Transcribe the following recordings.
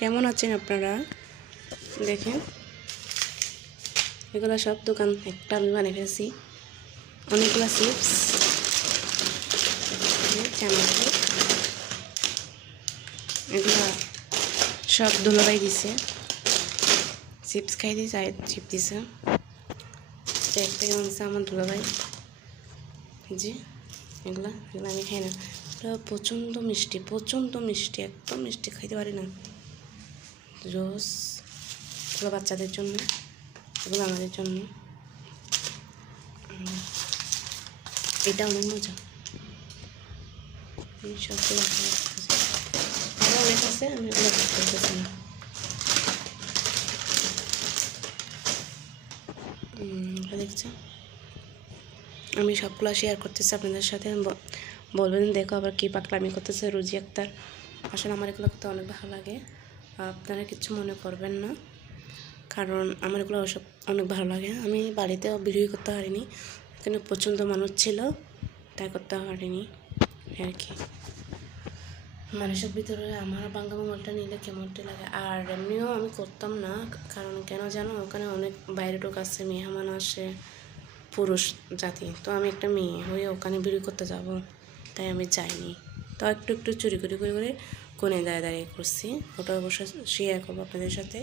কেমন আছেন আপনারা? দেখেন, এগুলো সব দোকান একটা আমি বানিয়ে ফেলছি। অনেকগুলো চিপস। এগুলো সব দুলাবাই দিছে। চিপস খাই দিয়েছে আর চিপ দিছে। একটা কেমন আছে আমার দুলাভাই। জি এগুলা, এগুলো আমি খাই না। প্রচণ্ড মিষ্টি প্রচণ্ড মিষ্টি, একদম মিষ্টি, খাইতে পারি না। রোজ এগুলো বাচ্চাদের জন্য এগুলো আমাদের জন্য। এটা অনেক মজা। অনেক আছে, আমি বুঝতে না। আমি সবগুলো শেয়ার করতেছি আপনাদের সাথে। বলবেন, দেখো আবার কী পাকলামি করতেছে রুজি আক্তার। আসলে আমার এগুলো করতে অনেক ভালো লাগে। আপনারা কিছু মনে করবেন না, কারণ আমার এগুলো ওসব অনেক ভালো লাগে। আমি বাড়িতেও ভিডিও করতে পারিনি এখানে প্রচণ্ড মানুষ ছিল, তাই করতে পারিনি আর কি। মানুষের ভিতরে আমার বাংলা মোবাইলটা নিলে কেমনটি লাগে? আর এমনিও আমি করতাম না, কারণ কেন জানো, ওখানে অনেক বাইরে লোক আসে মেহমান আসে, পুরুষ জাতি। তো আমি একটা মেয়ে হয়ে ওখানে বিড়ি করতে যাব, তাই আমি যাইনি। তো একটু একটু চুরি করে করে করে কোণে দাঁড়িয়ে দাঁড়িয়ে করছি ওটা অবশ্য শেয়ার করব আপনাদের সাথে।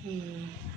হুম।